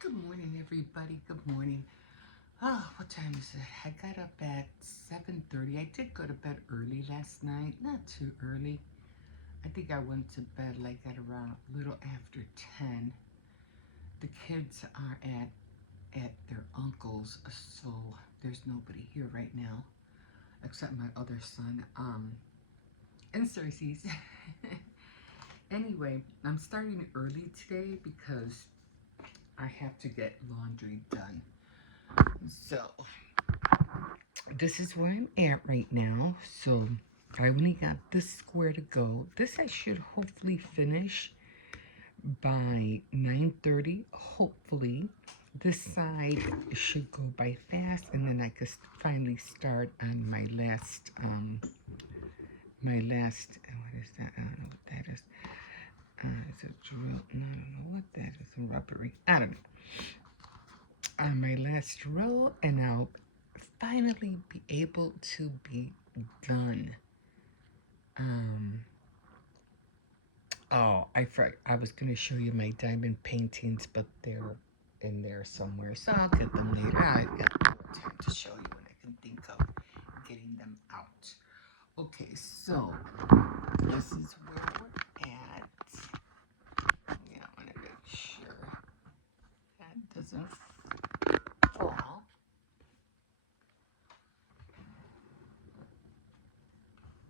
Good morning, everybody. Good morning. Oh, what time is it? I got up at 7:30. I did go to bed early last night. Not too early. I think I went to bed like at around a little after 10. The kids are at their uncle's, so there's nobody here right now except my other son, and Cersei's. Anyway, I'm starting early today because I have to get laundry done. So this is where I'm at right now. So I only got this square to go. This I should hopefully finish by 9:30. Hopefully. This side should go by fast, and then I could finally start on my last, what is that? I don't know what that is. It's a drill. No, I don't know what that is. A rubbery. I don't know. On my last row, and I'll finally be able to be done. Oh, I was gonna show you my diamond paintings, but they're in there somewhere, so I'll get them later. I got more time to show you when I can think of getting them out. Okay, so this is where we're at. Yeah, I want to make sure that doesn't fall.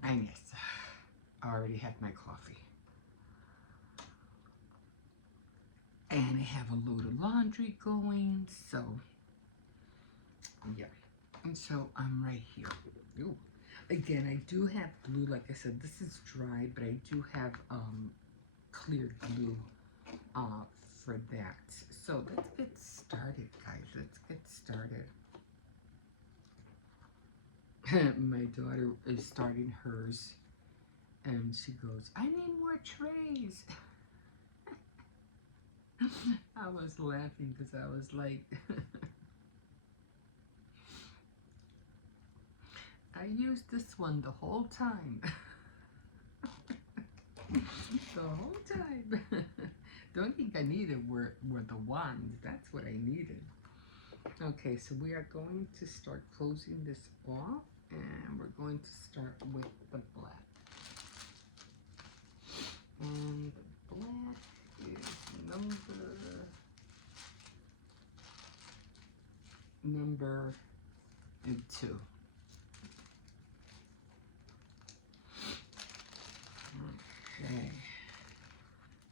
And yes, I already have my coffee. And I have a load of laundry going, so yeah. And so I'm right here. Ooh. Again, I do have glue. Like I said, this is dry, but I do have clear glue for that. So let's get started, guys. Let's get started. My daughter is starting hers, and she goes, "I need more trays." I was laughing because I was like, I used this one the whole time. The whole time. Don't think I needed were the wands. That's what I needed. Okay, so we are going to start closing this off, and we're going to start with the black. And the black is number 2. Okay.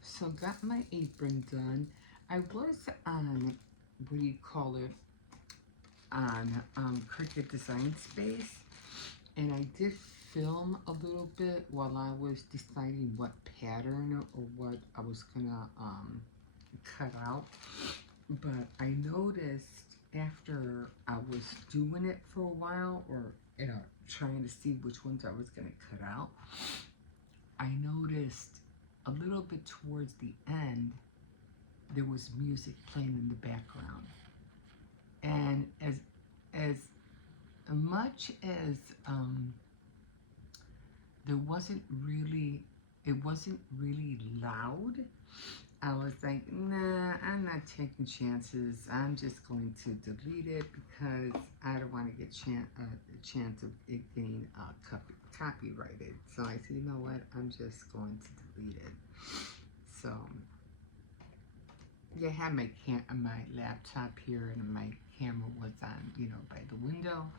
So got my apron done. I was on, what do you call it, on Cricut Design Space, and I did film a little bit while I was deciding what pattern or what I was gonna cut out. But I noticed after I was doing it for a while, or trying to see which ones I was gonna cut out, I noticed a little bit towards the end there was music playing in the background, and as much as there wasn't really, it wasn't really loud, I was like, nah, I'm not taking chances. I'm just going to delete it because I don't want to get a chance of it getting copyrighted. So I said, you know what, I'm just going to delete it. So yeah, I had my laptop here, and my camera was on, by the window,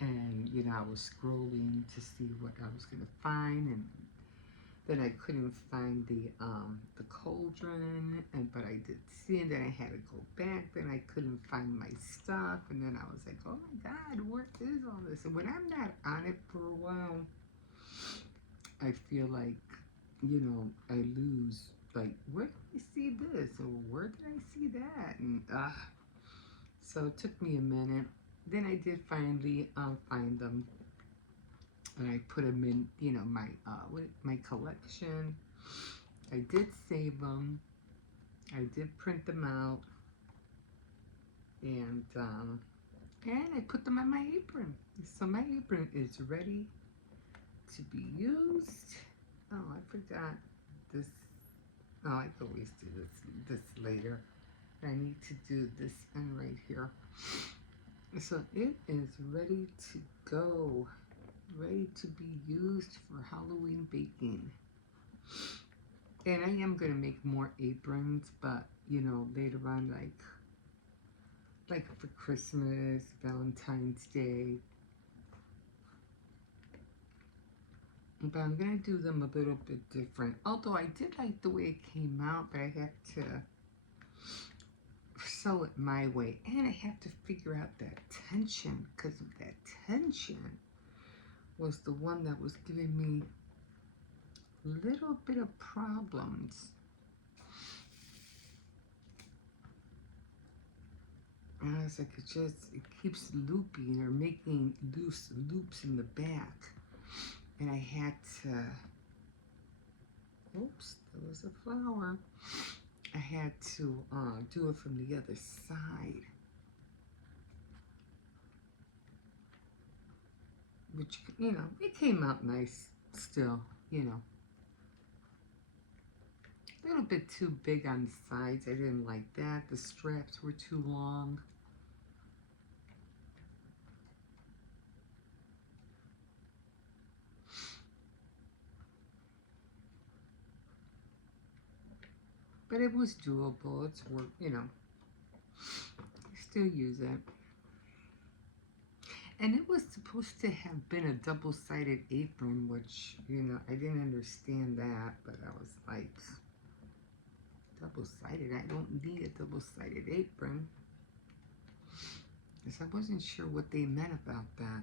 and I was scrolling to see what I was gonna find, and then I couldn't find the cauldron, but I did see it. Then I had to go back. Then I couldn't find my stuff, and then I was like, oh my God, what is all this? And when I'm not on it for a while, I feel like I lose. Like, where did I see this? Or where did I see that? And so it took me a minute. Then I did finally find them, and I put them in, my collection. I did save them. I did print them out, and I put them on my apron. So my apron is ready to be used. Oh, I forgot this. Oh, I can always do this later. I need to do this end right here. So it is ready to go, ready to be used for Halloween baking. And I am gonna make more aprons, but you know, later on, like for Christmas, Valentine's Day. But I'm gonna do them a little bit different. Although I did like the way it came out, but I have to sew it my way, and I have to figure out that tension, because that tension was the one that was giving me a little bit of problems. And I was like, it keeps looping or making loose loops in the back. And I had to, oops, there was a flower. I had to do it from the other side. Which, you know, it came out nice still, you know. A little bit too big on the sides. I didn't like that. The straps were too long. But it was doable. It's work, you know. Still use it. And it was supposed to have been a double-sided apron, which, you know, I didn't understand that, but I was like, double-sided? I don't need a double-sided apron. Because I wasn't sure what they meant about that.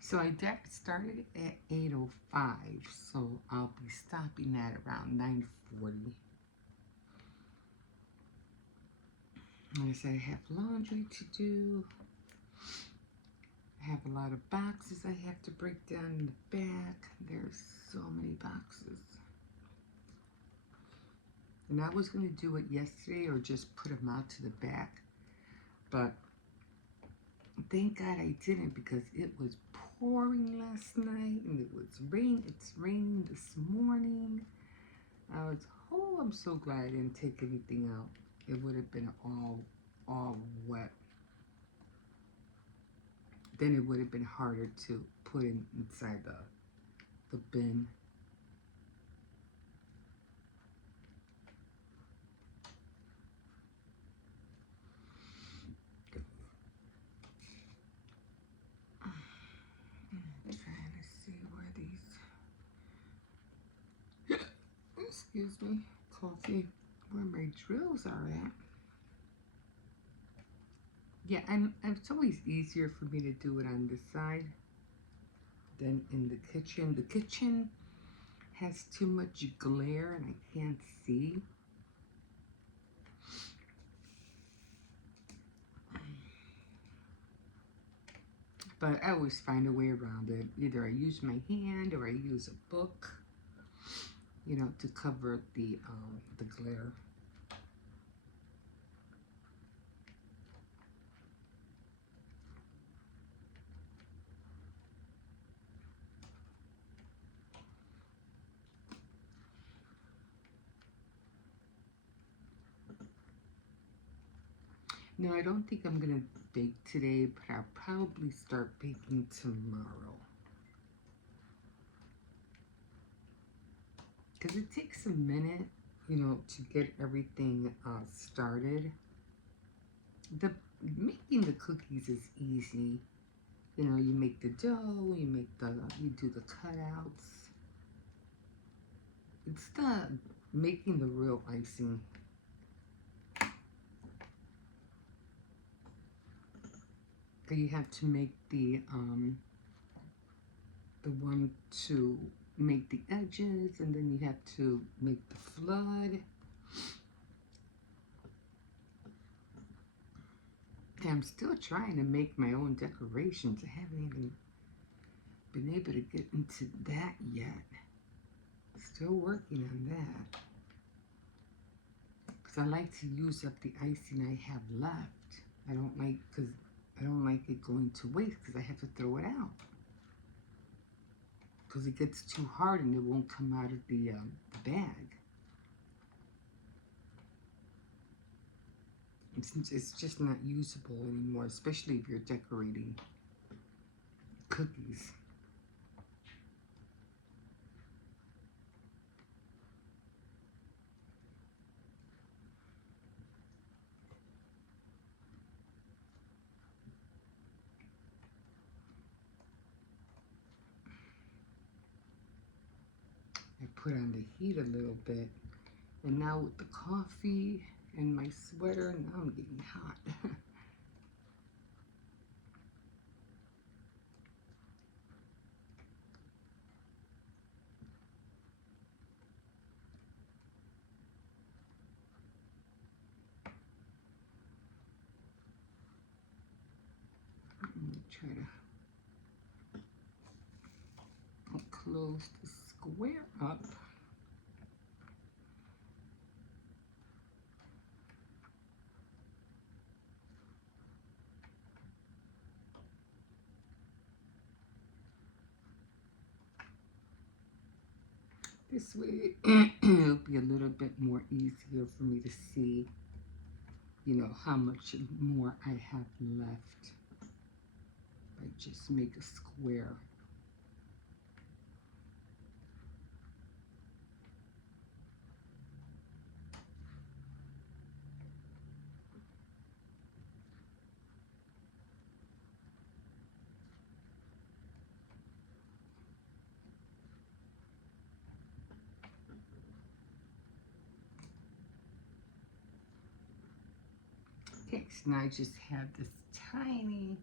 So I started at 8:05, so I'll be stopping at around 9:40. Like I said, I have laundry to do. I have a lot of boxes I have to break down in the back. There's so many boxes. And I was going to do it yesterday or just put them out to the back. But thank God I didn't, because it was pouring last night and it's raining this morning. I'm so glad I didn't take anything out. It would have been all wet. Then it would have been harder to put inside the bin. I'm trying to see where these, excuse me, coffee, where my drills are at. Yeah, it's always easier for me to do it on this side than in the kitchen. The kitchen has too much glare and I can't see. But I always find a way around it. Either I use my hand or I use a book, you know, to cover the glare. No, I don't think I'm gonna bake today, but I'll probably start baking tomorrow. Because it takes a minute, you know, to get everything started. Making the cookies is easy. You know, you make the dough, you do the cutouts. It's the making the real icing. You have to make the one to make the edges, and then you have to make the flood. I'm still trying to make my own decorations. I haven't even been able to get into that yet. Still working on that. Because I like to use up the icing I have left. I don't like it going to waste because I have to throw it out. Because it gets too hard and it won't come out of the bag. It's just not usable anymore, especially if you're decorating cookies. I put on the heat a little bit, and now with the coffee and my sweater, now I'm getting hot. I'm gonna try to close the square up. This way it'll be a little bit more easier for me to see, how much more I have left. I just make a square. Okay, so now I just have this tiny,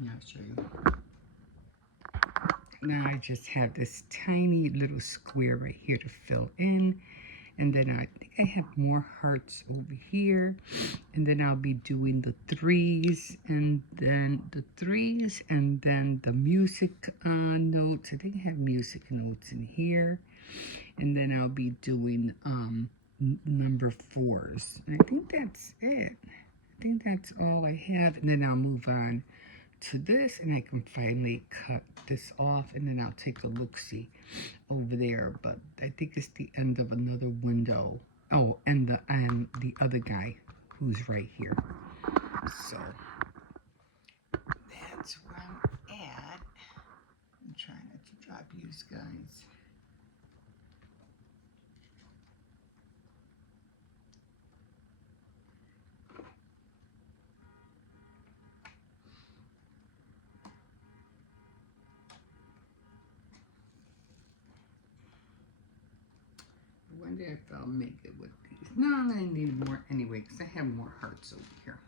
I'll show you. Now I just have this tiny little square right here to fill in. And then I think I have more hearts over here. And then I'll be doing the threes and then the music notes. I think I have music notes in here. And then I'll be doing number fours. And I think that's it. I think that's all I have. And then I'll move on to this and I can finally cut this off, and then I'll take a look-see over there. But I think it's the end of another window. Oh, and the other guy who's right here. So that's where I'm at. I'm trying not to drop you guys. I wonder if I'll make it with these. No, I'm going to need more anyway because I have more hearts over here.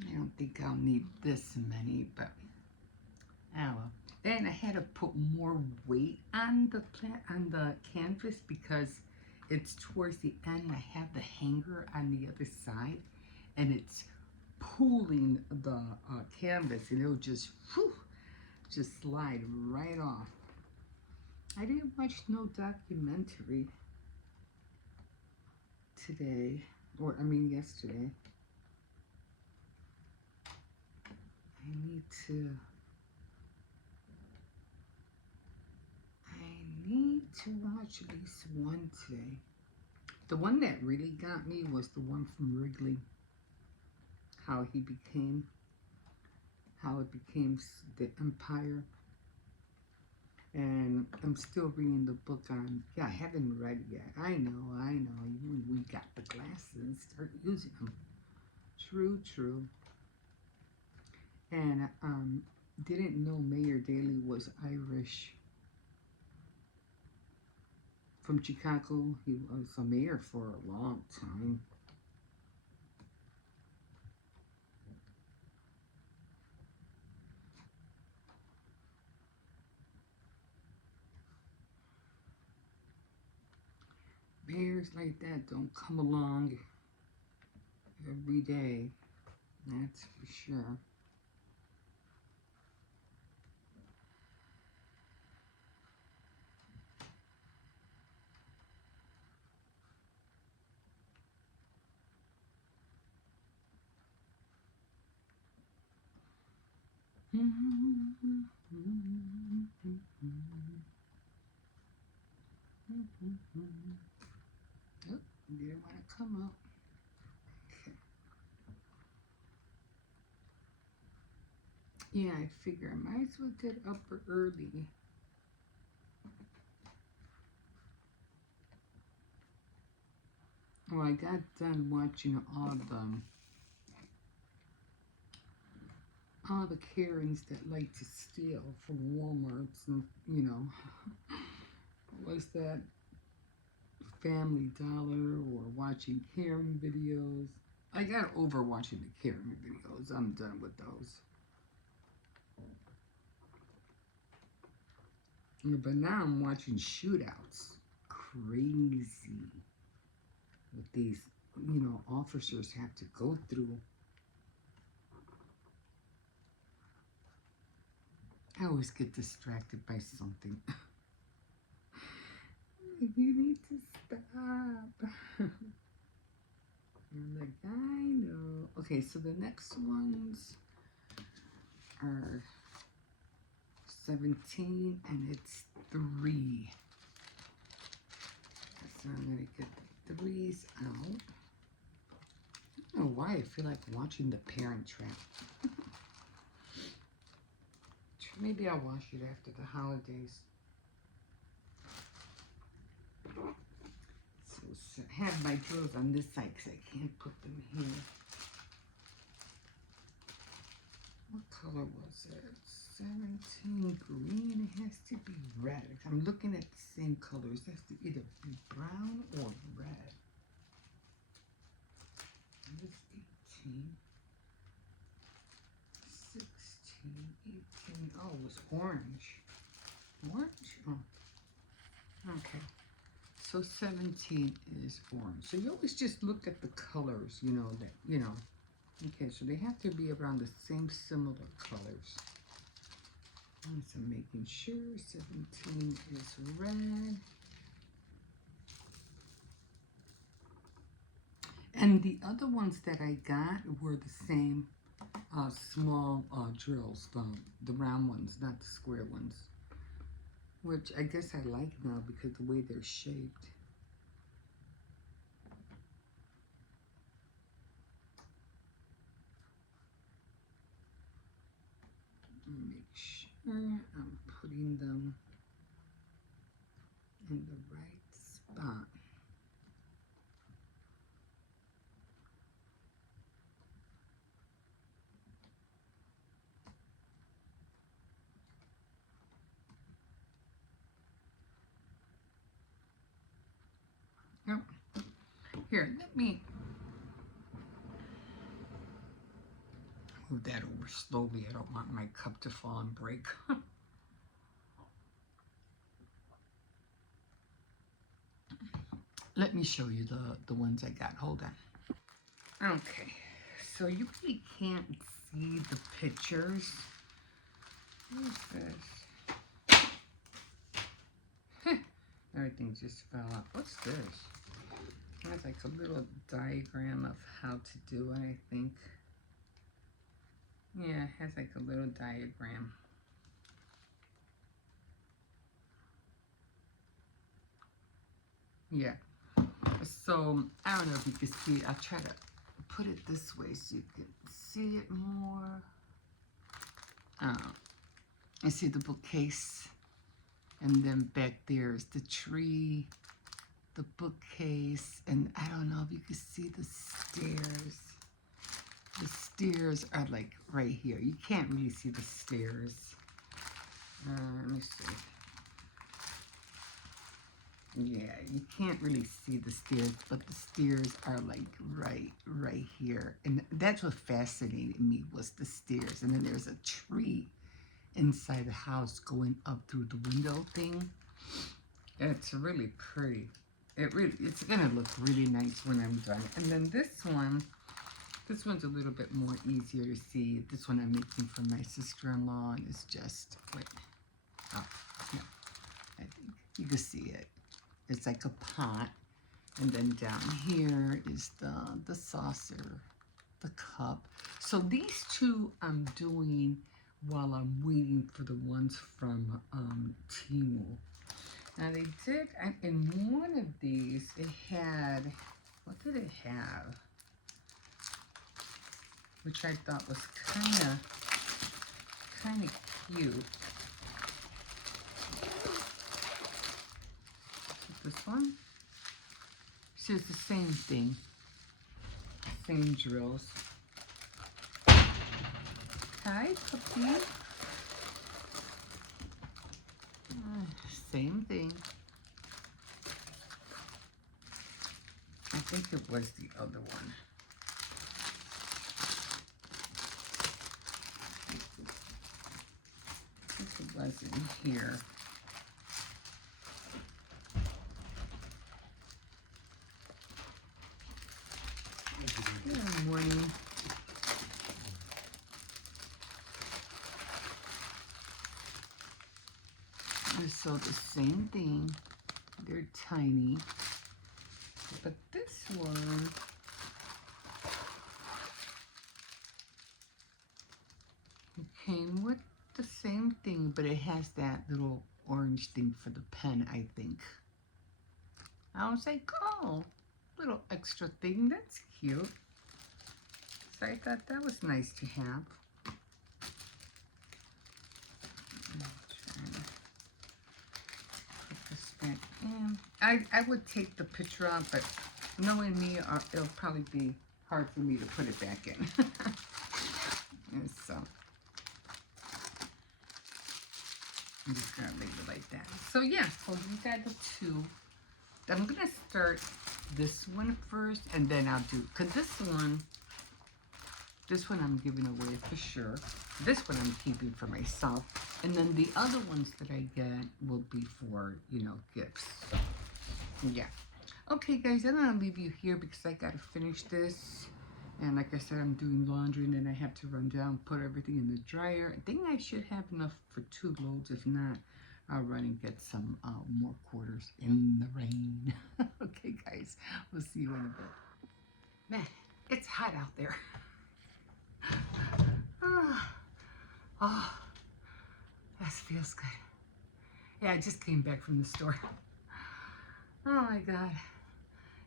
I don't think I'll need this many, but oh well. Then I had to put more weight on the canvas because it's towards the end. I have the hanger on the other side, and it's pulling the canvas, and it'll just slide right off. I didn't watch no documentary today, or I mean yesterday. I need to watch at least one today. The one that really got me was the one from Wrigley. How it became the empire. And I'm still reading the book on, I haven't read yet. I know, we got the glasses, start using them. True. And didn't know Mayor Daley was Irish. From Chicago. He was a mayor for a long time. Bears like that don't come along every day. That's for sure. Oh, didn't want to come up. Okay. Yeah, I figure I might as well get up early. Well, I got done watching all the Karens that like to steal from Walmarts and, was that Family Dollar or watching Karen videos. I got over watching the Karen videos. I'm done with those. But now I'm watching shootouts. Crazy. What these, officers have to go through. I always get distracted by something. You need to stop. I'm like, I know. Okay, so the next ones are 17 and it's 3. So I'm going to get the 3s out. I don't know why I feel like watching The Parent Trap. Maybe I'll watch it after the holidays. So I have my drills on this side because I can't put them here. What color was it? 17 green. It has to be red. I'm looking at the same colors. It has to either be brown or red. This 18. 16, 18. Oh, it was orange. Orange? Oh. Okay. So 17 is orange. So you always just look at the colors, Okay, so they have to be around the same similar colors. So I'm making sure 17 is red. And the other ones that I got were the same small drills, the round ones, not the square ones. Which I guess I like now because the way they're shaped. Make sure I'm putting them in the right spot. Yep. Here, let me move that over slowly. I don't want my cup to fall and break. Let me show you the ones I got. Hold on. Okay, so you really can't see the pictures. What is this? Everything just fell out. What's this? It has like a little diagram of how to do it, I think. Yeah, it has like a little diagram. Yeah. So, I don't know if you can see. I'll try to put it this way so you can see it more. I see the bookcase. And then back there is the tree, the bookcase, and I don't know if you can see the stairs. The stairs are like right here. You can't really see the stairs. Let me see. Yeah, you can't really see the stairs, but the stairs are like right here. And that's what fascinated me, was the stairs. And then there's a tree inside the house going up through the window thing. It's really pretty. it's gonna look really nice when I'm done. And then this one's a little bit more easier to see. This one I'm making for my sister-in-law, and it's just, wait, oh, no, I think you can see it. It's like a pot, and then down here is the saucer, the cup. So these two I'm doing while I'm waiting for the ones from Temu. Now they did, in one of these, it had, what did it have? Which I thought was kind of cute. This one. See, it's the same thing. Same drills. Hi, puppy. Same thing. I think it was the other one. I think it was in here. Good morning. So the same thing, they're tiny, but this one, it came with the same thing, but it has that little orange thing for the pen, I think. I was like, oh, little extra thing, that's cute. So I thought that was nice to have. I would take the picture out, but knowing me, it'll probably be hard for me to put it back in. And so I'm just gonna leave it like that. So yeah, so these are the two. I'm gonna start this one first, and then I'll do, cause this one I'm giving away for sure. This one I'm keeping for myself. And then the other ones that I get will be for, you know, gifts. So, yeah. Okay, guys, I'm going to leave you here because I got to finish this. And like I said, I'm doing laundry, and then I have to run down, put everything in the dryer. I think I should have enough for 2 loads. If not, I'll run and get some more quarters in the rain. Okay, guys, we'll see you in a bit. Man, it's hot out there. Oh, that feels good. Yeah, I just came back from the store. Oh my God.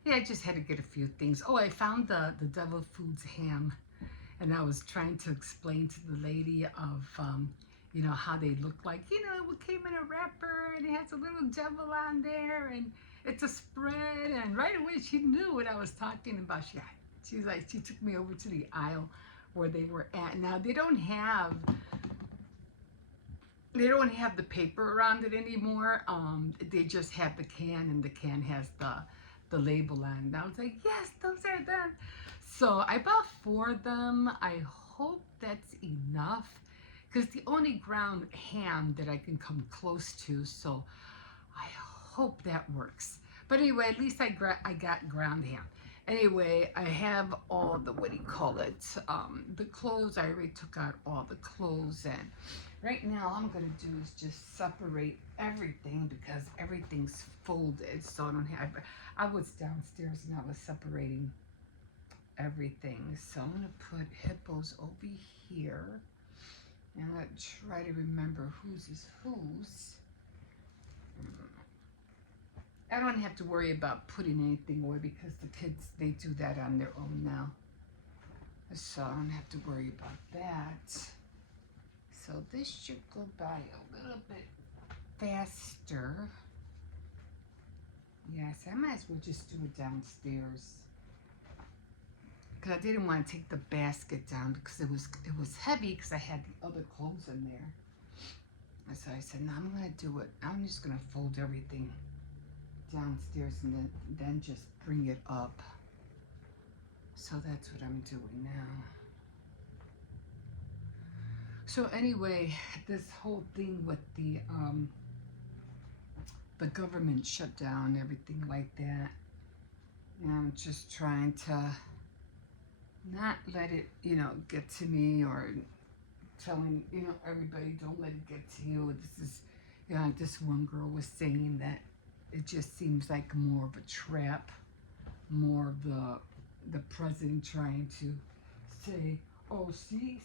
Yeah, I just had to get a few things. Oh, I found the Devil Foods ham, and I was trying to explain to the lady of, you know, how they look like. You know, it came in a wrapper, and it has a little devil on there, and it's a spread, and right away she knew what I was talking about. She's like, she took me over to the aisle where they were at. Now they don't have the paper around it anymore. They just have the can, and the can has the label on it. And I was like, yes, those are them. So I bought 4 of them. I hope that's enough, because the only ground ham that I can come close to. So I hope that works. But anyway, at least I got ground ham. Anyway, I have all the, what do you call it, the clothes. I already took out all the clothes, and right now all I'm going to do is just separate everything because everything's folded. So I don't have, I was downstairs and I was separating everything. So I'm going to put hippos over here, and I'm going to try to remember whose is whose. I don't have to worry about putting anything away because the kids, they do that on their own now. So I don't have to worry about that. So this should go by a little bit faster. Yes, I might as well just do it downstairs, because I didn't want to take the basket down because it was heavy because I had the other clothes in there. And so I said, no, I'm going to do it. I'm just going to fold everything downstairs and then just bring it up. So that's what I'm doing now. So anyway, this whole thing with the the government shutdown, everything like that. And I'm just trying to not let it, get to me, or telling, everybody, don't let it get to you. This is, this one girl was saying that it just seems like more of a trap, more of the president trying to say, oh, see,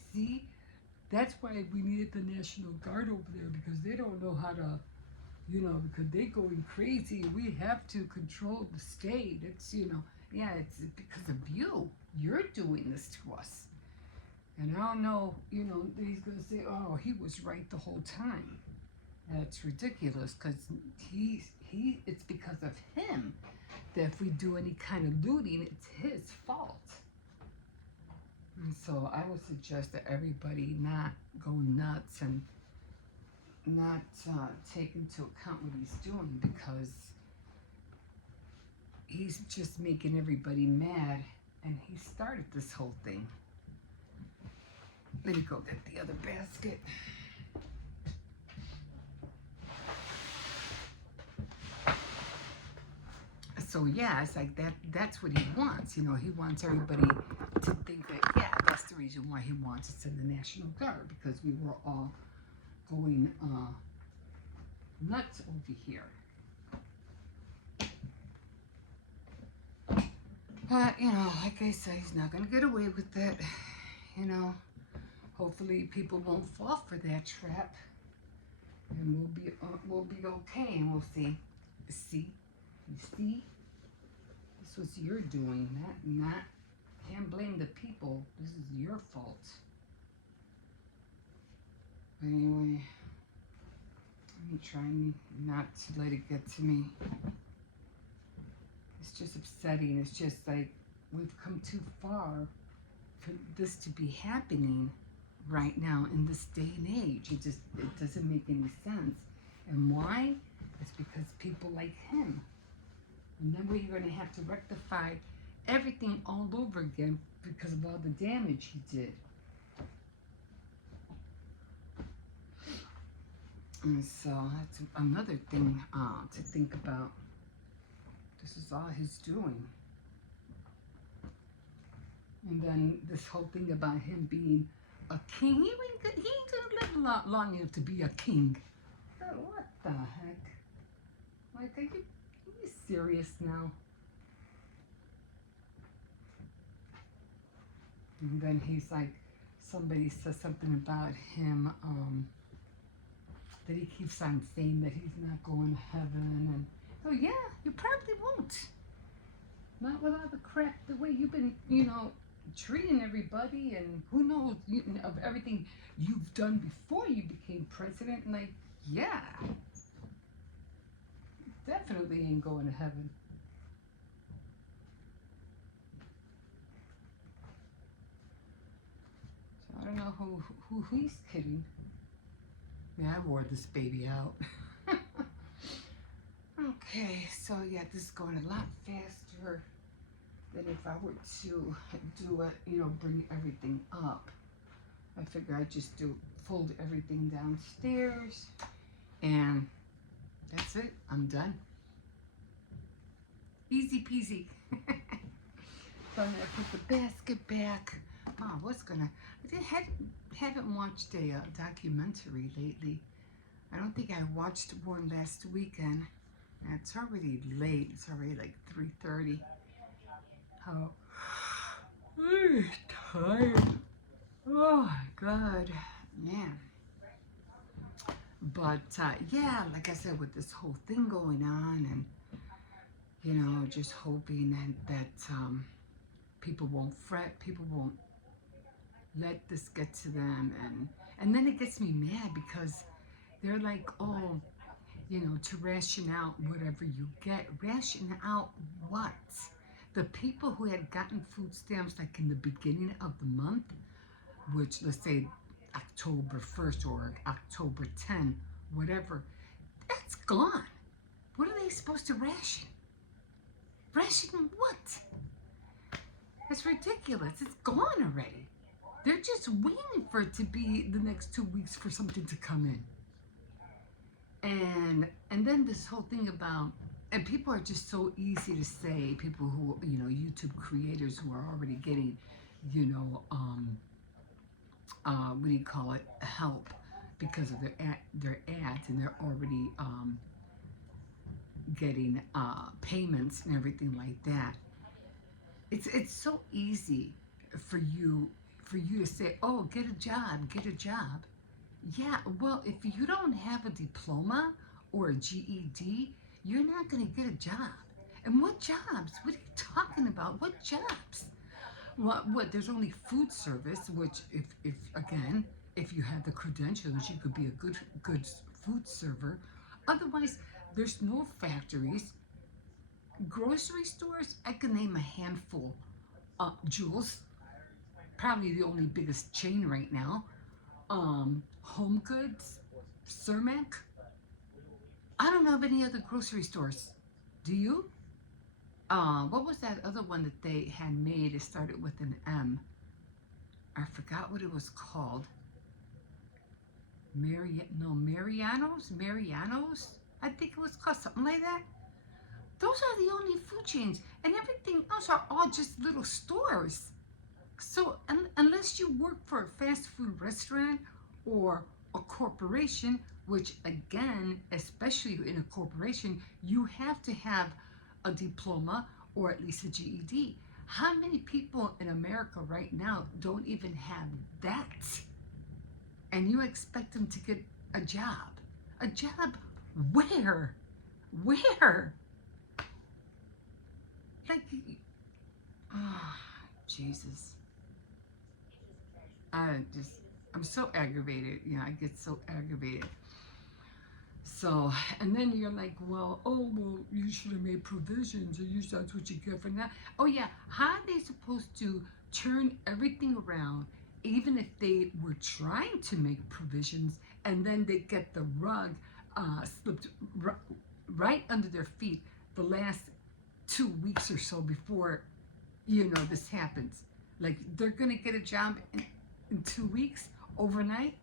that's why we needed the National Guard over there, because they don't know how to, because they're going crazy. We have to control the state. It's, yeah, it's because of you. You're doing this to us. And I don't know, he's going to say, oh, he was right the whole time. That's ridiculous, because it's because of him that if we do any kind of looting, it's his fault. And so I would suggest that everybody not go nuts and not take into account what he's doing, because he's just making everybody mad, and he started this whole thing. Let me go get the other basket. So yeah, it's like that's what he wants. He wants everybody to think that, yeah, that's the reason why he wants to send the National Guard, because we were all going nuts over here. But, like I said, he's not going to get away with it. Hopefully people won't fall for that trap. And we'll be okay, and we'll see. You see? This was your doing, not can't blame the people. This is your fault. But anyway, I'm trying not to let it get to me. It's just upsetting. It's just like we've come too far for this to be happening right now in this day and age. It doesn't make any sense. And why? It's because people like him. And then we're going to have to rectify everything all over again because of all the damage he did. And so that's another thing to think about. This is all he's doing. And then this whole thing about him being a king. He ain't gonna live long enough to be a king. What the heck? Like, are you serious now? And then he's like, somebody says something about him, that he keeps on saying that he's not going to heaven. And oh yeah, you probably won't. Not with all the crap, the way you've been, treating everybody, and who knows, of everything you've done before you became president. Like, yeah, definitely ain't going to heaven. So I don't know who he's kidding. Yeah, I wore this baby out. Okay, so yeah, this is going a lot faster than if I were to do it, bring everything up. I figure I'd just fold everything downstairs, and that's it. I'm done. Easy peasy. So I'm gonna put the basket back. Oh, I haven't watched a documentary lately. I don't think I watched one last weekend. It's already late. It's already like 3:30. Oh, I'm tired. Oh my God, man. But yeah, like I said, with this whole thing going on, and just hoping that people won't fret, people won't let this get to them, and then it gets me mad because they're like, oh, to ration out whatever you get. Ration out what? The people who had gotten food stamps like in the beginning of the month, which let's say October 1st or October 10, whatever, that's gone. What are they supposed to ration? Ration what? That's ridiculous. It's gone already. They're just waiting for it to be the next 2 weeks for something to come in. And then this whole thing about, and people are just so easy to say, people who, YouTube creators who are already getting, you know what do you call it, help because of their ads, and they're already getting payments and everything like that. It's so easy for you to say, oh, get a job, get a job. Yeah, well, if you don't have a diploma or a GED, you're not going to get a job. And what jobs? What are you talking about? What jobs? What? There's only food service, which, if again, if you have the credentials, you could be a good food server. Otherwise, there's no factories. Grocery stores, I can name a handful. Jules, probably the only biggest chain right now. Home Goods, Cermak. I don't know of any other grocery stores. Do you? What was that other one that they had made? It started with an M. I forgot what it was called. Mariano's. I think it was called something like that. Those are the only food chains, and everything else are all just little stores. So unless you work for a fast food restaurant or a corporation, which again, especially in a corporation, you have to have a diploma or at least a GED. How many people in America right now don't even have that? And you expect them to get a job? A job where? Where? Like, oh, Jesus. I just, I'm so aggravated. I get so aggravated. So, and then you're like, well, oh, well, you should have made provisions, or that's what you get for now. Oh, yeah. How are they supposed to turn everything around, even if they were trying to make provisions, and then they get the rug slipped right under their feet the last 2 weeks or so before, this happens? Like, they're going to get a job in 2 weeks overnight?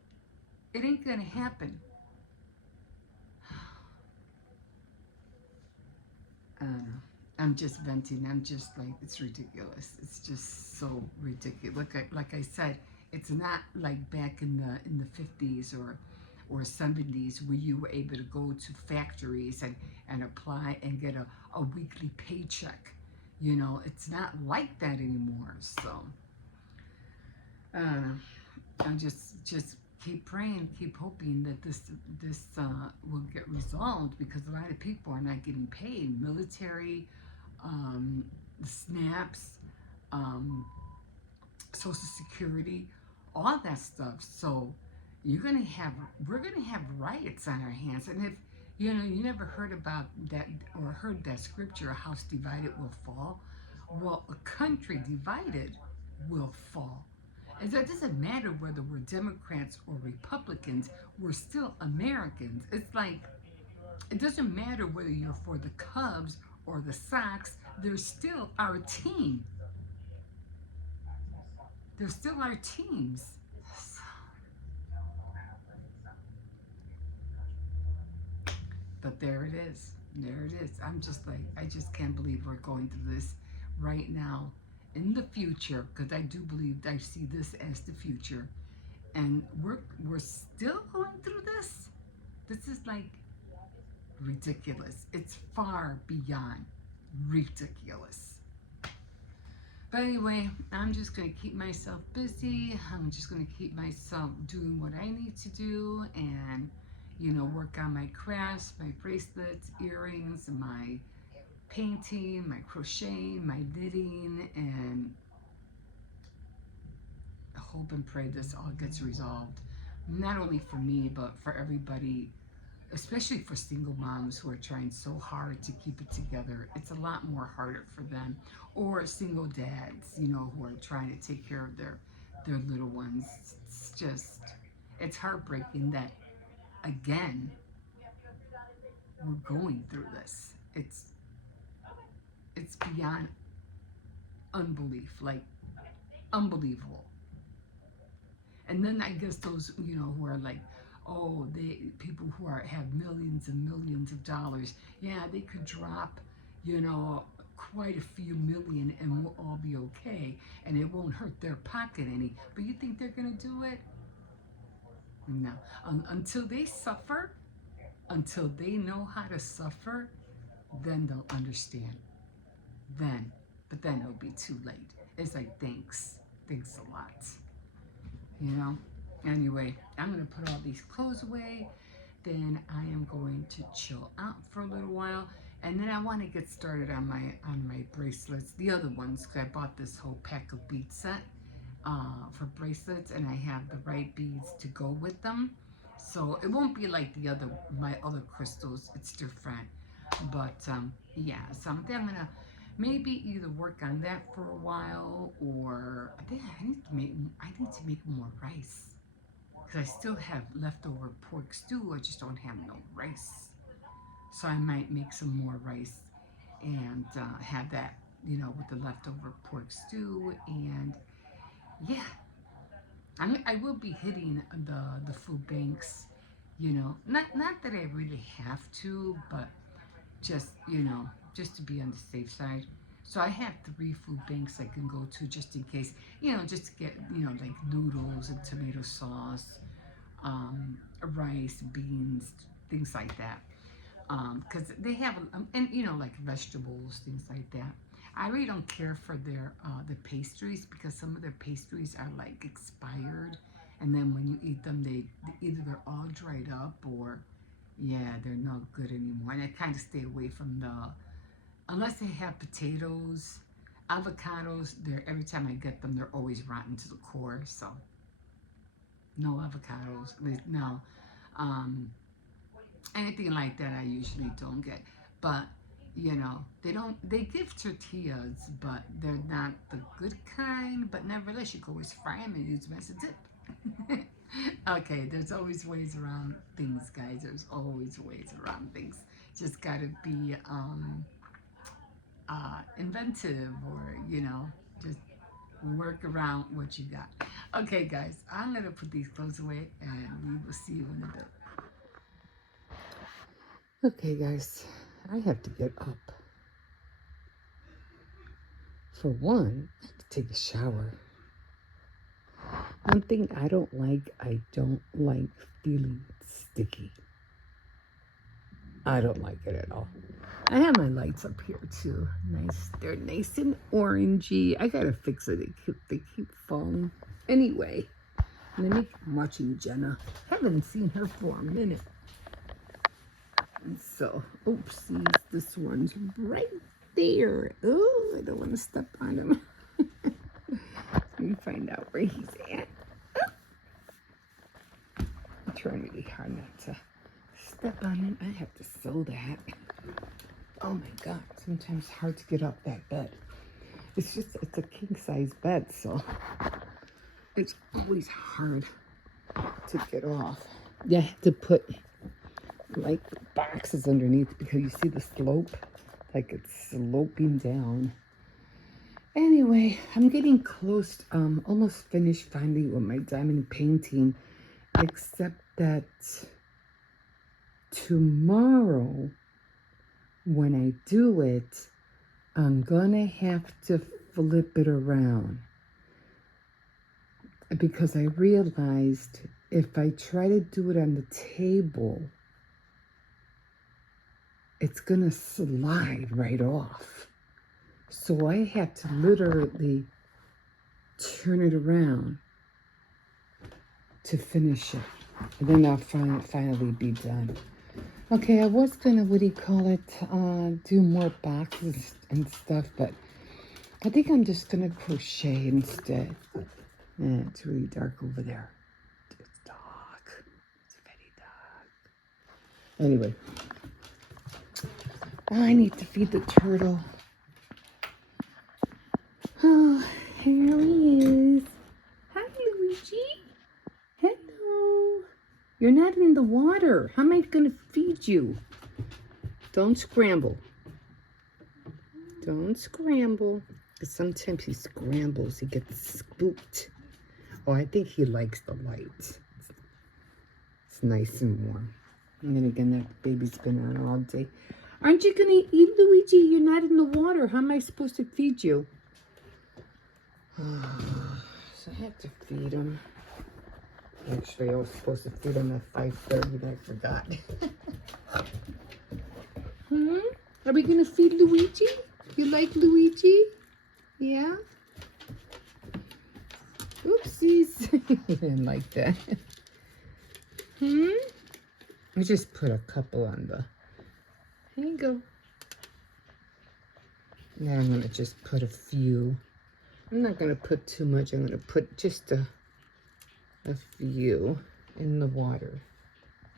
It ain't going to happen. I don't know. I'm just venting. I'm just like, it's ridiculous. It's just so ridiculous. Like I said, it's not like back in the 50s or 70s where you were able to go to factories and apply and get a weekly paycheck. It's not like that anymore. So I just keep praying, keep hoping that this will get resolved, because a lot of people are not getting paid. Military, snaps, um, Social Security, all that stuff. So we're gonna have riots on our hands. And if you never heard about that or heard that scripture, a house divided will fall. Well, a country divided will fall. And so it doesn't matter whether we're Democrats or Republicans, we're still Americans. It's like, it doesn't matter whether you're for the Cubs or the Sox, they're still our team. They're still our teams. But there it is. There it is. I'm just like, I just can't believe we're going through this right now. In the future, because I do believe I see this as the future, and we're still going through this. This is like ridiculous. It's far beyond ridiculous. But anyway, I'm just going to keep myself busy. I'm just going to keep myself doing what I need to do, and work on my crafts, my bracelets, earrings, my painting, my crocheting, my knitting, and hope and pray this all gets resolved. Not only for me, but for everybody, especially for single moms who are trying so hard to keep it together. It's a lot more harder for them. Or single dads, who are trying to take care of their little ones. It's heartbreaking that, again, we're going through this. It's beyond unbelief, like unbelievable. And then I guess those, who are like, oh, people who have millions and millions of dollars, yeah, they could drop, you know, quite a few million and we'll all be okay and it won't hurt their pocket any. But you think they're gonna do it? No. Until they suffer, until they know how to suffer, then they'll understand. Then, but then it'll be too late. It's like, thanks a lot, you know. Anyway, I'm gonna put all these clothes away. Then I am going to chill out for a little while, and then I want to get started on my bracelets, the other ones, because I bought this whole pack of bead set for bracelets, and I have the right beads to go with them. So it won't be like my other crystals. It's different, but yeah. So I'm gonna maybe either work on that for a while, or I need to make more rice because I still have leftover pork stew. I just don't have no rice, so I might make some more rice and have that, you know, with the leftover pork stew. And yeah, I will be hitting the food banks, you know, not that I really have to, but just, you know, just to be on the safe side. So I have 3 food banks I can go to just in case, you know, just to get, you know, like noodles and tomato sauce, rice, beans, things like that. Because they have, and you know, like vegetables, things like that. I really don't care for their the pastries because some of their pastries are like expired, and then when you eat them, either they're all dried up or yeah, they're not good anymore. And I kind of stay away from unless they have potatoes, avocados. They're every time I get them, they're always rotten to the core. So no avocados. No. Um, Anything like that I usually don't get. But you know, they give tortillas, but they're not the good kind. But nevertheless, you can always fry them and use them as a dip. Okay, there's always ways around things, guys. There's always ways around things. Just gotta be inventive, or you know, just work around what you got. Okay, guys, I'm gonna put these clothes away, and we will see you in a bit. Okay, guys, I have to get up. For one, I have to take a shower. One thing I don't like feeling sticky. I don't like it at all. I have my lights up here too. Nice, they're nice and orangey. I gotta fix it. They keep falling. Anyway, I'm watching Jenna. Haven't seen her for a minute. And so, oopsies, this one's right there. Oh, I don't want to step on him. Let me find out where he's at. I'm trying really hard not to step on him. I have to sew that. Oh my God, sometimes it's hard to get off that bed. It's a king size bed, so it's always hard to get off. You have to put like boxes underneath because you see the slope, like it's sloping down. Anyway, I'm getting close, almost finished finally with my diamond painting, except that tomorrow when I do it, I'm gonna have to flip it around because I realized if I try to do it on the table, it's gonna slide right off. So I had to literally turn it around to finish it. And then I'll finally be done. Okay, I was gonna, do more boxes and stuff, but I think I'm just gonna crochet instead. It's really dark over there. It's dark. It's very dark. Anyway, I need to feed the turtle. Oh, here he is. Hi, Luigi. Hello. You're not in the water. How am I going to feed you? Don't scramble. Don't scramble. Because sometimes he scrambles. He gets spooked. Oh, I think he likes the light. It's nice and warm. And then again, that baby's been on all day. Aren't you going to eat, Luigi? You're not in the water. How am I supposed to feed you? So I have to feed him. Actually, I was supposed to feed him at 5:30, but I forgot. Are we going to feed Luigi? You like Luigi? Yeah? Oopsies. He didn't like that. I just put a couple on the... Here you go. Now I'm going to just put a few. I'm not going to put too much. I'm going to put just a few in the water.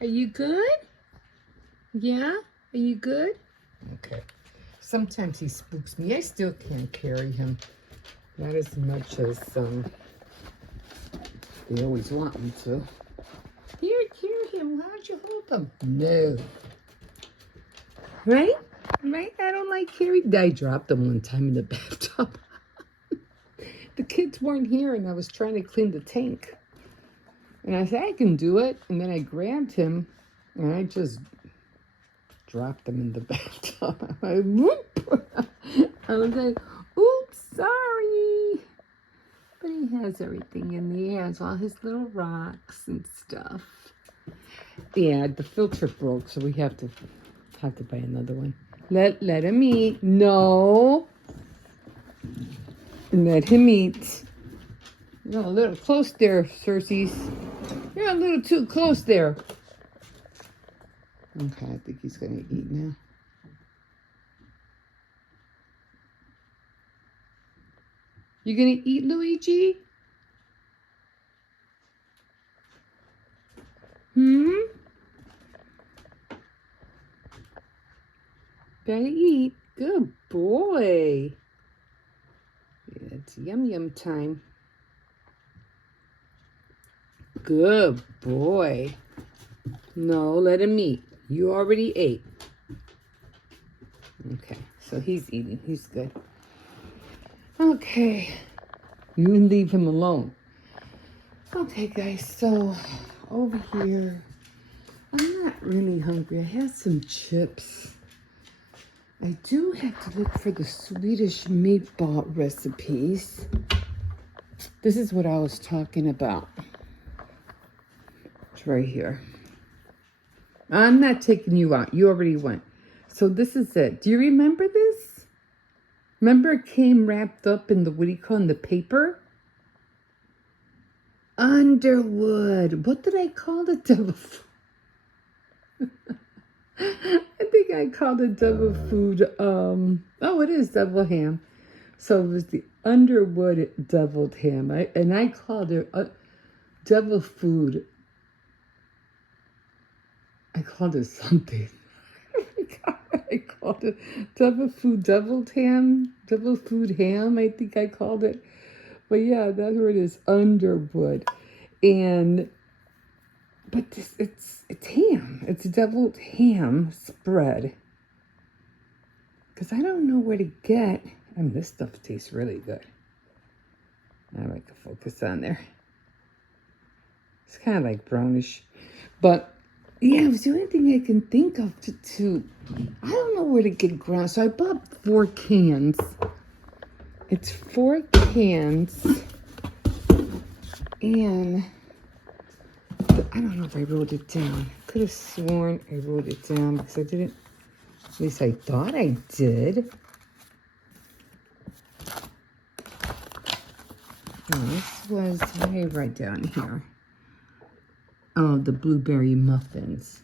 Are you good? Yeah? Are you good? Okay. Sometimes he spooks me. I still can't carry him. Not as much as they always want me to. Here, carry him. Why don't you hold him? No. Right? Right? I don't like carrying. I dropped him one time in the bathtub. The kids weren't here and I was trying to clean the tank. And I said, I can do it. And then I grabbed him and I just dropped him in the bathtub. I was like, oops, sorry. But he has everything in there. He has all his little rocks and stuff. Yeah, the filter broke, so we have to buy another one. Let him eat. No. Let him eat. You're a little close there, Circes. You're a little too close there. Okay, I think he's going to eat now. You going to eat, Luigi? Gotta eat. Good boy. Yeah, it's yum time. Good boy. No, let him eat. You already ate. Okay, so he's eating. He's good. Okay. You leave him alone. Okay, guys, so over here, I'm not really hungry. I had some chips. I do have to look for the Swedish meatball recipes. This is what I was talking about. It's right here. I'm not taking you out. You already went. So this is it. Do you remember this? Remember it came wrapped up in the, what do you call it, in the paper? Underwood. What did I call it? Devil food. I think I called it devil food. Oh, it is devil ham. So it was the Underwood deviled ham. I called it devil food. I called it something. I called it devil food deviled ham. Devil food ham, I think I called it. But yeah, that's where it is, Underwood. But this, it's ham. It's deviled ham spread. Because I don't know where to get. And this stuff tastes really good. Now I can focus on there. It's kind of like brownish. But yeah, it was the only thing I can think of to I don't know where to get ground. So I bought 4 cans. It's 4 cans. And I don't know if I wrote it down. I could have sworn I wrote it down because I didn't. At least I thought I did. Oh, this was, what did I write down here? Oh, the blueberry muffins.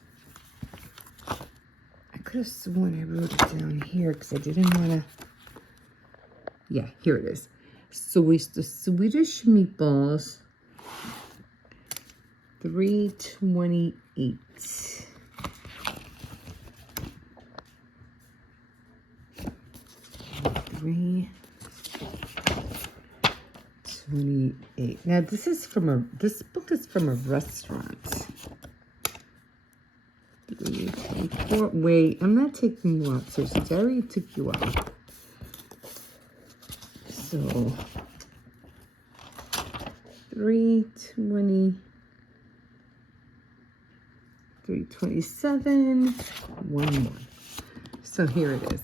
I could have sworn I wrote it down here because I didn't want to. Yeah, here it is. So it's the Swedish meatballs. $3.28. $3.28. Now this book is from a restaurant. 3.24. Wait, I'm not taking you out, so I already took you out. So $3.20. 327. One more. So here it is.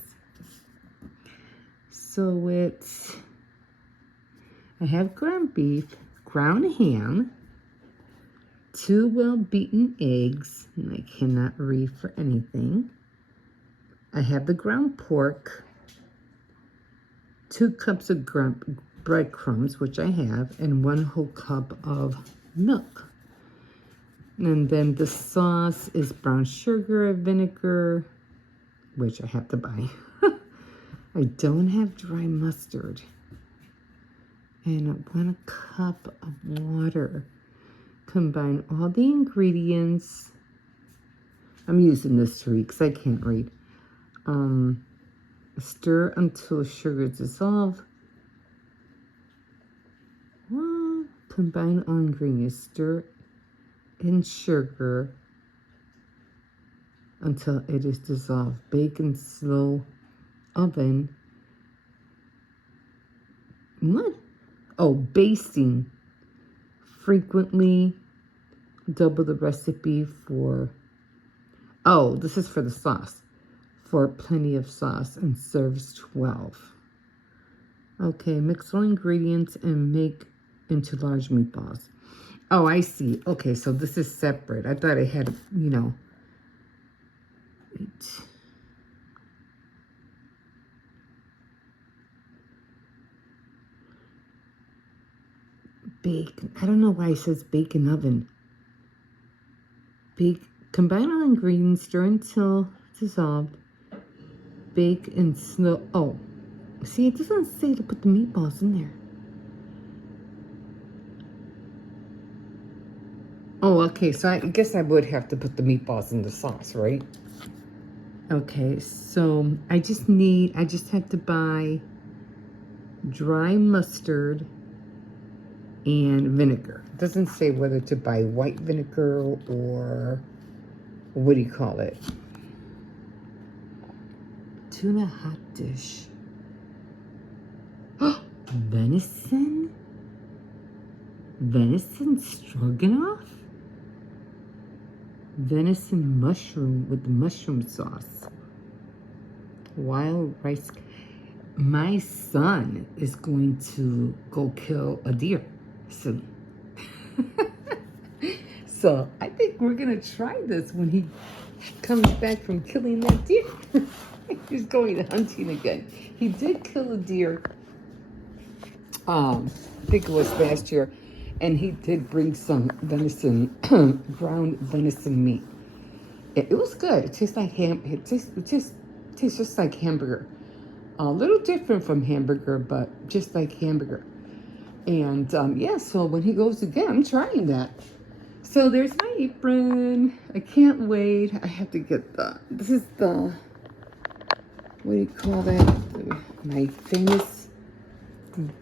So it's, I have ground beef, ground ham, 2 well-beaten eggs, and I cannot read for anything. I have the ground pork, 2 cups of breadcrumbs, which I have, and 1 whole cup of milk. And then the sauce is brown sugar, vinegar, which I have to buy. I don't have dry mustard. And 1 cup of water. Combine all the ingredients. I'm using this to read because I can't read. Stir until sugar dissolves. Combine all ingredients. Stir in sugar until it is dissolved. Bake in slow oven. What? Oh, basting frequently. Double the recipe for, oh, this is for the sauce. For plenty of sauce, and serves 12. Okay, mix all ingredients and make into large meatballs. Oh, I see. Okay, so this is separate. I thought I had, you know, bake. I don't know why it says bake in oven. Bake. Combine all ingredients, stir until dissolved. Bake in slow. Oh, see, it doesn't say to put the meatballs in there. Oh, okay. So I guess I would have to put the meatballs in the sauce, right? Okay. So I just have to buy dry mustard and vinegar. It doesn't say whether to buy white vinegar or what do you call it? Tuna hot dish. Venison? Venison stroganoff? Venison mushroom with mushroom sauce. Wild rice. My son is going to go kill a deer soon. So I think we're going to try this when he comes back from killing that deer. He's going hunting again. He did kill a deer, I think it was last year, and he did bring some venison, ground venison meat. It was good. It tastes like ham. It tastes just like hamburger. A little different from hamburger, but just like hamburger. And yeah, so when he goes again, I'm trying that. So there's my apron. I can't wait. I have to get this is the, what do you call that? My famous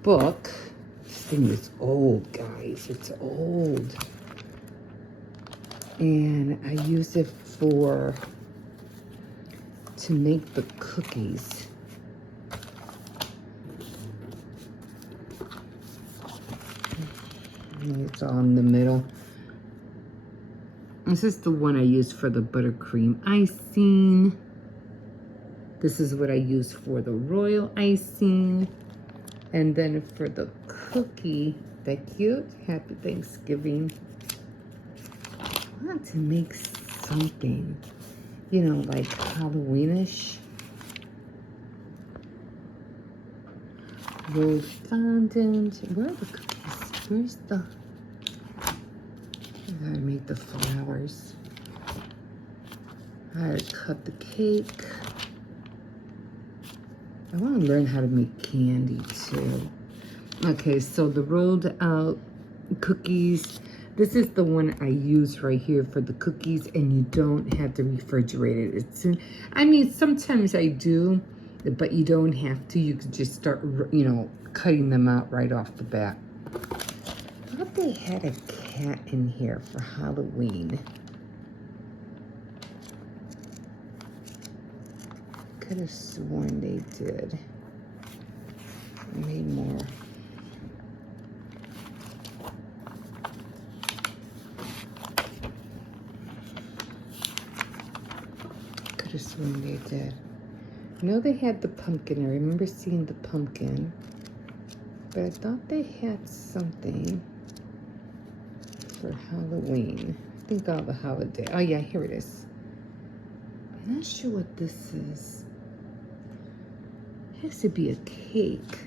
book. This thing is old, guys. It's old. And I use it to make the cookies. It's all in the middle. This is the one I use for the buttercream icing. This is what I use for the royal icing. And then for the cookie, that cute, Happy Thanksgiving. I want to make something, you know, like Halloweenish. Rose fondant. Where are the cookies? Where's the... I gotta make the flowers. I gotta cut the cake. I want to learn how to make candy too. Okay, so the rolled out cookies. This is the one I use right here for the cookies, and you don't have to refrigerate it. I mean, sometimes I do, but you don't have to. You can just start, you know, cutting them out right off the bat. I thought they had a cat in here for Halloween. Could have sworn they did. I made more. could have sworn they did. I know they had the pumpkin. I remember seeing the pumpkin. But I thought they had something for Halloween. I think all the holiday. Oh, yeah, here it is. I'm not sure what this is. It has to be a cake.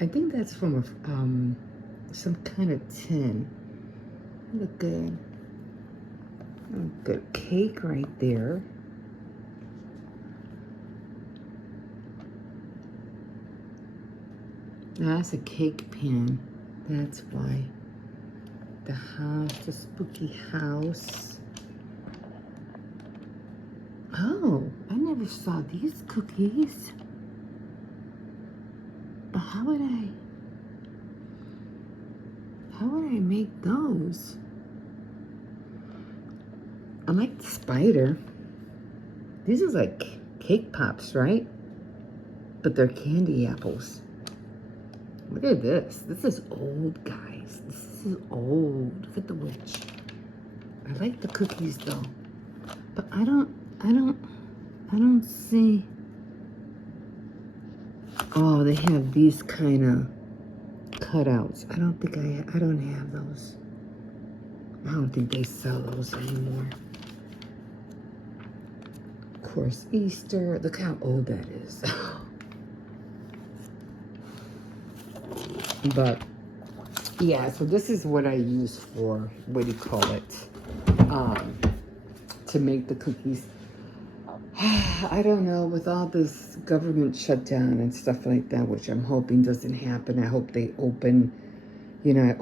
I think that's from a some kind of tin. Look good. Good cake right there. That's a cake pan. That's why. The house, the spooky house. Oh, I never saw these cookies. But how would I make those? I like the spider. These are like cake pops, right? But they're candy apples. Look at this. This is old, guys. This is old. Look at the witch. I like the cookies though. But I don't see. Oh, they have these kind of cutouts. I don't have those. I don't think they sell those anymore. Of course, Easter. Look how old that is. But yeah, so this is what I use for, what do you call it, to make the cookies. I don't know, with all this government shutdown and stuff like that, which I'm hoping doesn't happen. I hope they open, you know,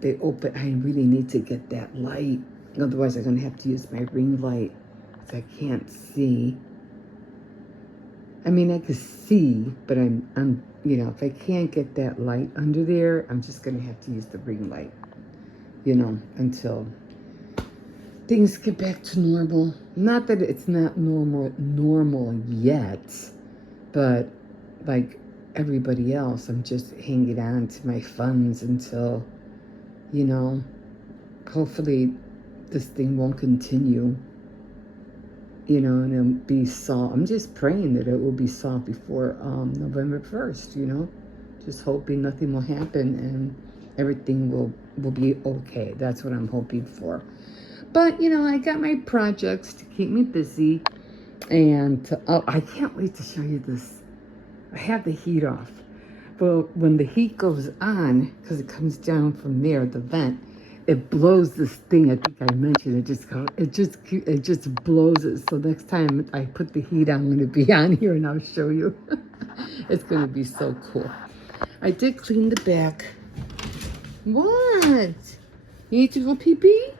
they open. I really need to get that light. Otherwise, I'm going to have to use my ring light because I can't see. I mean, I can see, but I'm, you know, if I can't get that light under there, I'm just going to have to use the ring light, you know, until things get back to normal. Not that it's not normal yet, but like everybody else, I'm just hanging on to my funds until, you know, hopefully this thing won't continue. You know, and it'll be solved. I'm just praying that it will be solved before November 1st, you know. Just hoping nothing will happen and everything will be okay. That's what I'm hoping for. But, you know, I got my projects to keep me busy. And I can't wait to show you this. I have the heat off. But when the heat goes on, because it comes down from there, the vent, it blows this thing. I think I mentioned it just blows it. So next time I put the heat on, I'm going to be on here and I'll show you. It's going to be so cool. I did clean the back. What? You need to go pee pee?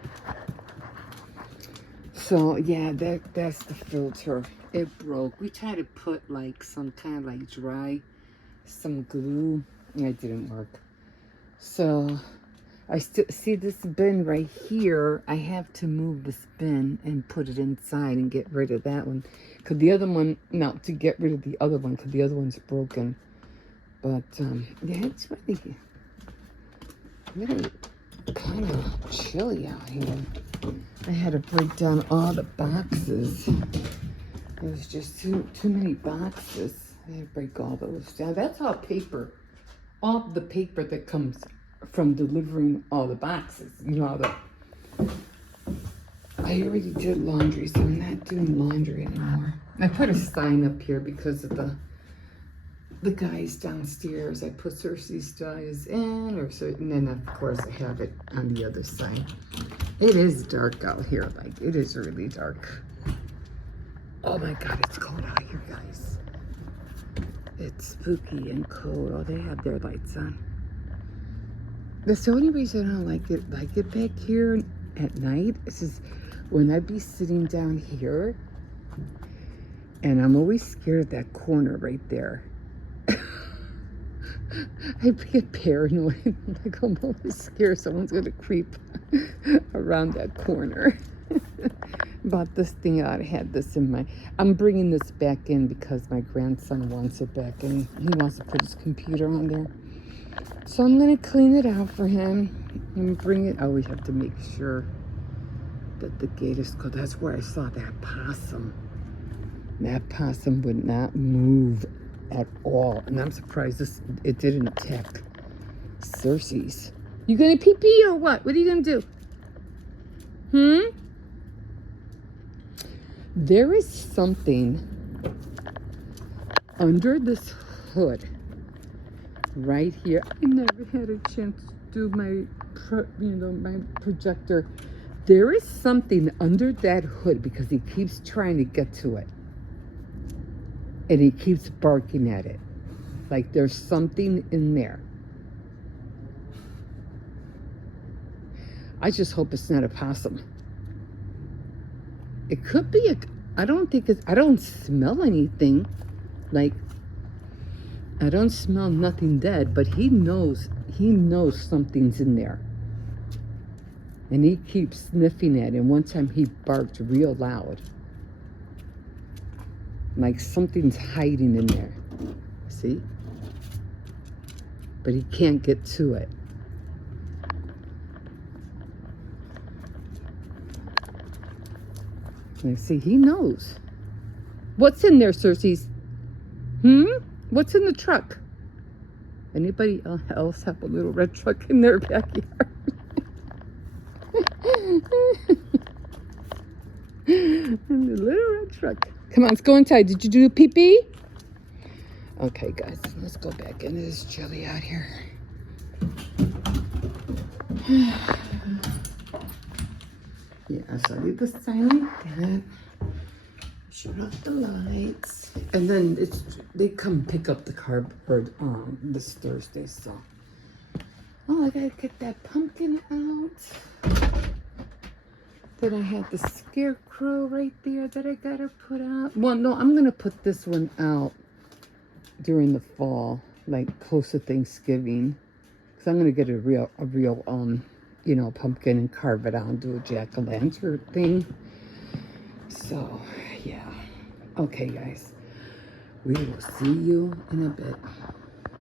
So yeah, that's the filter. It broke. We tried to put like some kind of like some glue. It didn't work. So I still see this bin right here. I have to move this bin and put it inside and get rid of that one. Cause the other one, no, to get rid of the other one, cause the other one's broken. But yeah, it's really kind of chilly out here. I had to break down all the boxes. There was just too many boxes. I had to break all those down. That's all paper. All the paper that comes from delivering all the boxes. You know, I already did laundry, so I'm not doing laundry anymore. I put a sign up here because of the guys downstairs. I put Cersei's guys in, and then of course I have it on the other side. It is dark out here, like it is really dark. Oh my God, it's cold out here, guys. It's spooky and cold. Oh, they have their lights on. That's the only reason I don't like it back here at night. This is when I be sitting down here, and I'm always scared of that corner right there. I get paranoid. Like I'm always scared someone's gonna creep around that corner. Bought this thing out. I had this in my. I'm bringing this back in because my grandson wants it back, and he wants to put his computer on there. So I'm gonna clean it out for him and bring it. I always have to make sure that the gate is closed. That's where I saw that possum. That possum would not move at all. And I'm surprised it didn't attack Circe's. You gonna pee-pee or what? What are you gonna do? There is something under this hood right here. I never had a chance to do my projector. There is something under that hood because he keeps trying to get to it. And he keeps barking at it. Like there's something in there. I just hope it's not a possum. It could be I don't smell anything. Like, I don't smell nothing dead, but he knows something's in there. And he keeps sniffing it. And one time he barked real loud. Like something's hiding in there. See? But he can't get to it. And see, he knows. What's in there, Circe's? What's in the truck? Anybody else have a little red truck in their backyard? A little red truck. Come on, let's go inside. Did you do pee-pee? Okay, guys, let's go back in. It's chilly out here. Yeah, so I leave the sign like that. Shut off the lights. And then they come pick up the cardboard this Thursday, so. Oh, I gotta get that pumpkin out. Then I have the scarecrow right there that I gotta put out. Well, no, I'm gonna put this one out during the fall, like close to Thanksgiving. Cause I'm gonna get a real pumpkin and carve it out and do a jack-o'-lantern thing. So, yeah. Okay, guys. We will see you in a bit.